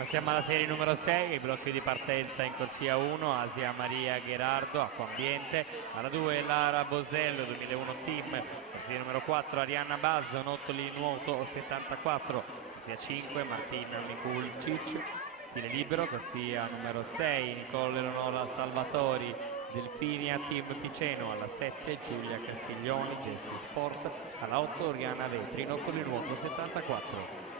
Passiamo alla serie numero 6, i blocchi di partenza in corsia 1, Asia Maria Gherardo, Acqua Ambiente, alla 2 Lara Bosello, 2001 Team, corsia numero 4 Arianna Bazzo, Nottoli Nuoto 74, corsia 5 Martina Mikulcic, stile libero, corsia numero 6 Nicole Eleonora Salvatori, Delfinia Team Piceno, alla 7 Giulia Castiglioni, Gesti Sport, alla 8 Oriana Vetri, Nottoli Nuoto 74.